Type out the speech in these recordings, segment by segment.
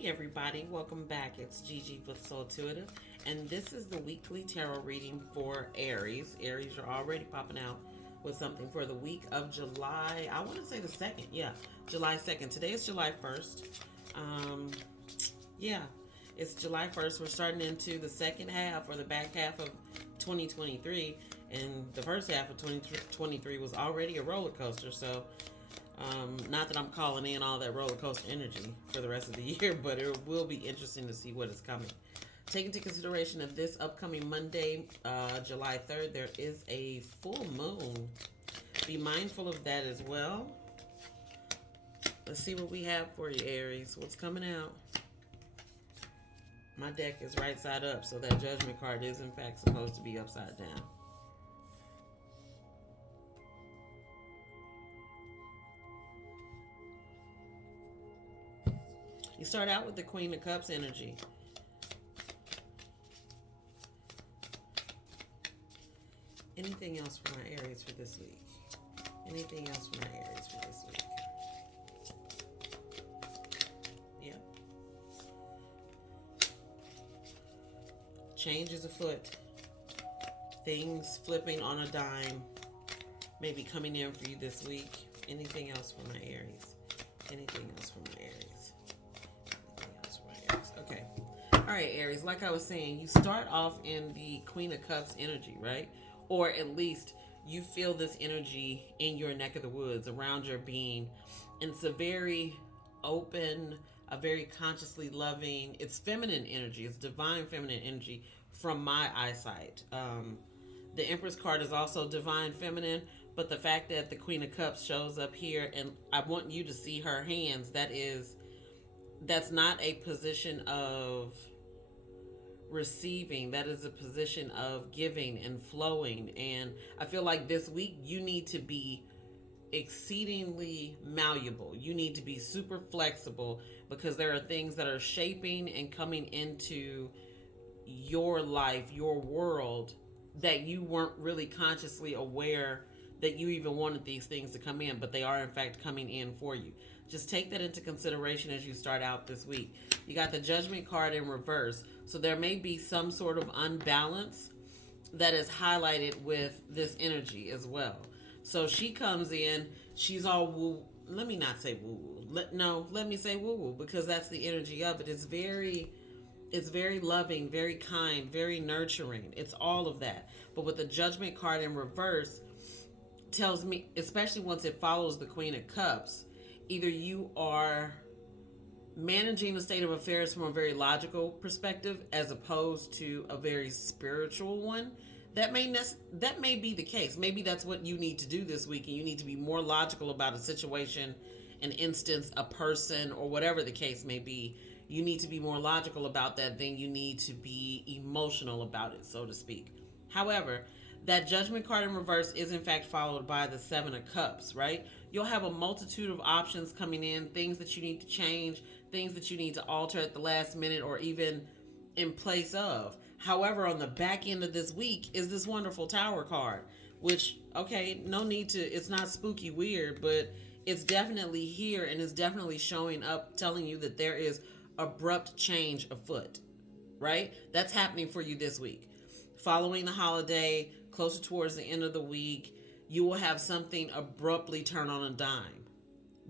Hey everybody, welcome back. It's Gigi with Soul Intuitive, and this is the weekly tarot reading for Aries. Aries are already popping out with something for the week of July. I want to say the 2nd. Yeah, July 2nd. Today is July 1st. Um, yeah, it's July 1st. We're starting into the second half or the back half of 2023, and the first half of 2023 was already a roller coaster. So not that I'm calling in all that roller coaster energy for the rest of the year, but it will be interesting to see what is coming. Take into consideration of this upcoming Monday, July 3rd, there is a full moon. Be mindful of that as well. Let's see what we have for you, Aries. What's coming out? My deck is right side up, so that judgment card is in fact supposed to be upside down. You start out with the Queen of Cups energy. Anything else for my Aries for this week? Anything else for my Aries for this week? Yeah. Change is afoot. Things flipping on a dime maybe coming in for you this week. Anything else for my Aries? Anything else for my Aries? Okay. All right, Aries, like I was saying, you start off in the Queen of Cups energy, right? Or at least you feel this energy in your neck of the woods, around your being. And it's a very open, a very consciously loving, it's feminine energy. It's divine feminine energy from my eyesight. The Empress card is also divine feminine, but the fact that the Queen of Cups shows up here, and I want you to see her hands, that's not a position of receiving. That is a position of giving and flowing. And I feel like this week you need to be exceedingly malleable. You need to be super flexible because there are things that are shaping and coming into your life, your world, that you weren't really consciously aware that you even wanted these things to come in, but they are in fact coming in for you. Just take that into consideration as you start out this week. You got the Judgment card in reverse, so there may be some sort of unbalance that is highlighted with this energy as well. So she comes in, she's all woo. Let me not say woo woo. Let me say woo woo, because that's the energy of it. It's very loving, very kind, very nurturing. It's all of that. But with the Judgment card in reverse, tells me, especially once it follows the Queen of Cups, either you are managing the state of affairs from a very logical perspective as opposed to a very spiritual one. That may be the case. Maybe that's what you need to do this week, and you need to be more logical about a situation, an instance, a person, or whatever the case may be. You need to be more logical about that than you need to be emotional about it, so to speak. However, that Judgment card in reverse is in fact followed by the Seven of Cups, right? You'll have a multitude of options coming in, things that you need to change, things that you need to alter at the last minute or even in place of. However, on the back end of this week is this wonderful Tower card, which, okay, no need to, it's not spooky weird, but it's definitely here and it's definitely showing up, telling you that there is abrupt change afoot, right? That's happening for you this week. Following the holiday, closer towards the end of the week, you will have something abruptly turn on a dime.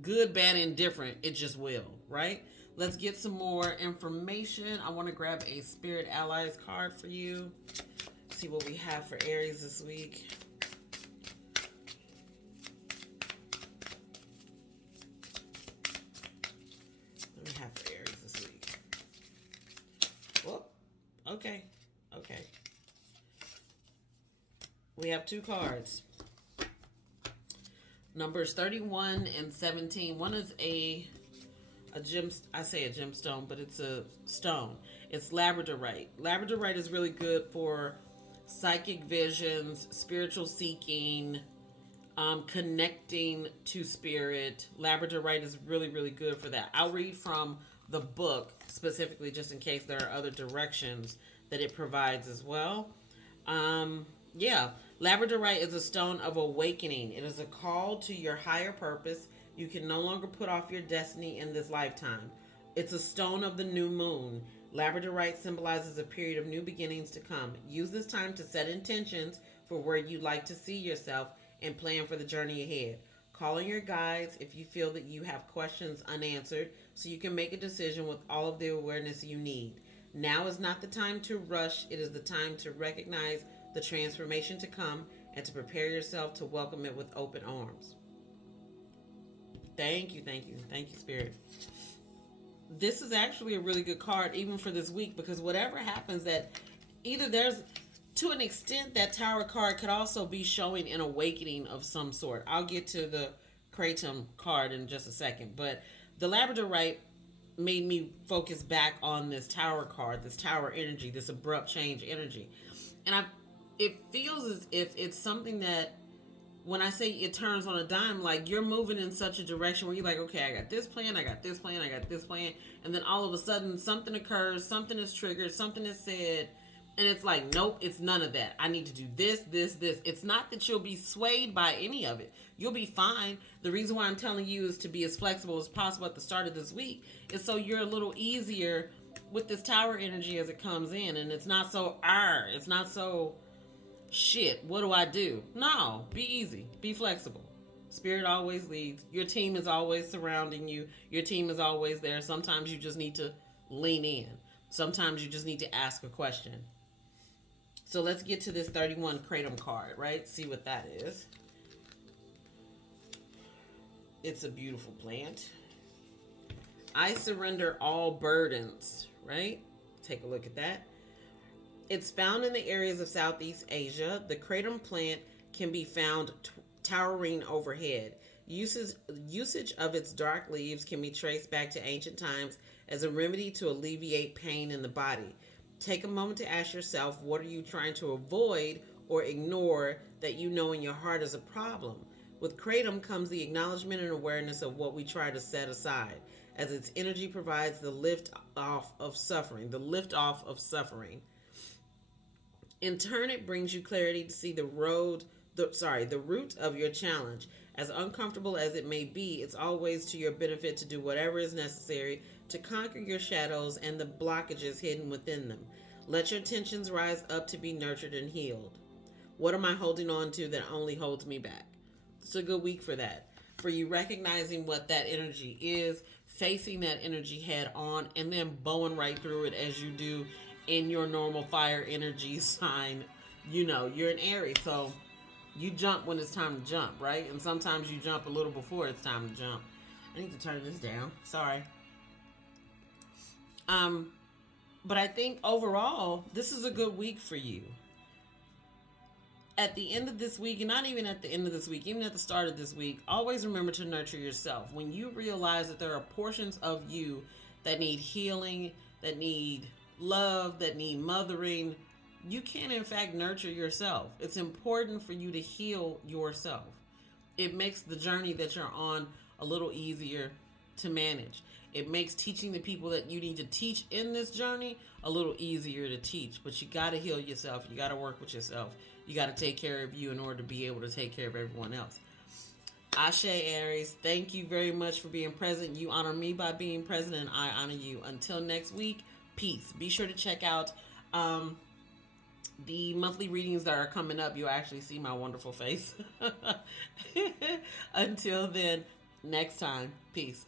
Good, bad, indifferent, it just will, right? Let's get some more information. I want to grab a Spirit Allies card for you. See what we have for Aries this week. What do we have for Aries this week? Whoop. Okay. We have two cards. Numbers 31 and 17. One is a gem. I say a gemstone, but it's a stone. It's labradorite. Labradorite is really good for psychic visions, spiritual seeking, connecting to spirit. Labradorite is really, really good for that. I'll read from the book specifically just in case there are other directions that it provides as well. Yeah, Labradorite is a stone of awakening. It is a call to your higher purpose. You can no longer put off your destiny in this lifetime. It's a stone of the new moon. Labradorite symbolizes a period of new beginnings to come. Use this time to set intentions for where you'd like to see yourself and plan for the journey ahead. Call on your guides if you feel that you have questions unanswered so you can make a decision with all of the awareness you need. Now is not the time to rush, it is the time to recognize the transformation to come and to prepare yourself to welcome it with open arms. Thank you, thank you, thank you, Spirit. This is actually a really good card even for this week, because whatever happens, that either there's, to an extent, that Tower card could also be showing an awakening of some sort. I'll get to the Kratom card in just a second, but the Labradorite made me focus back on this Tower card, this Tower energy, this abrupt change energy. And it feels as if it's something that, when I say it turns on a dime, like you're moving in such a direction where you're like, okay, I got this plan, I got this plan, I got this plan. And then all of a sudden something occurs, something is triggered, something is said. And it's like, nope, it's none of that. I need to do this, this, this. It's not that you'll be swayed by any of it. You'll be fine. The reason why I'm telling you is to be as flexible as possible at the start of this week is so you're a little easier with this Tower energy as it comes in. And it's not so, it's not so, shit, what do I do? No, be easy, be flexible. Spirit always leads. Your team is always surrounding you. Your team is always there. Sometimes you just need to lean in. Sometimes you just need to ask a question. So let's get to this 31 Kratom card, right? See what that is. It's a beautiful plant. I surrender all burdens, right? Take a look at that. It's found in the areas of Southeast Asia. The kratom plant can be found towering overhead. Usage of its dark leaves can be traced back to ancient times as a remedy to alleviate pain in the body. Take a moment to ask yourself, what are you trying to avoid or ignore that you know in your heart is a problem? With kratom comes the acknowledgement and awareness of what we try to set aside, as its energy provides the lift off of suffering. In turn, it brings you clarity to see the root of your challenge. As uncomfortable as it may be, it's always to your benefit to do whatever is necessary to conquer your shadows and the blockages hidden within them. Let your tensions rise up to be nurtured and healed. What am I holding on to that only holds me back? It's a good week for that. For you recognizing what that energy is, facing that energy head on, and then bowing right through it as you do in your normal fire energy sign. You know, you're an Aries, so you jump when it's time to jump, right? And sometimes you jump a little before it's time to jump. I need to turn this down. Sorry. But I think overall, this is a good week for you. At the end of this week, and not even at the end of this week, even at the start of this week, always remember to nurture yourself. When you realize that there are portions of you that need healing, that need love, that need mothering, you can in fact nurture yourself. It's important for you to heal yourself. It makes the journey that you're on a little easier to manage. It makes teaching the people that you need to teach in this journey a little easier to teach. But you got to heal yourself. You got to work with yourself. You got to take care of you in order to be able to take care of everyone else. Ashe, Aries, thank you very much for being present. You honor me by being present, and I honor you. Until next week, peace. Be sure to check out the monthly readings that are coming up. You'll actually see my wonderful face. Until then, next time, peace.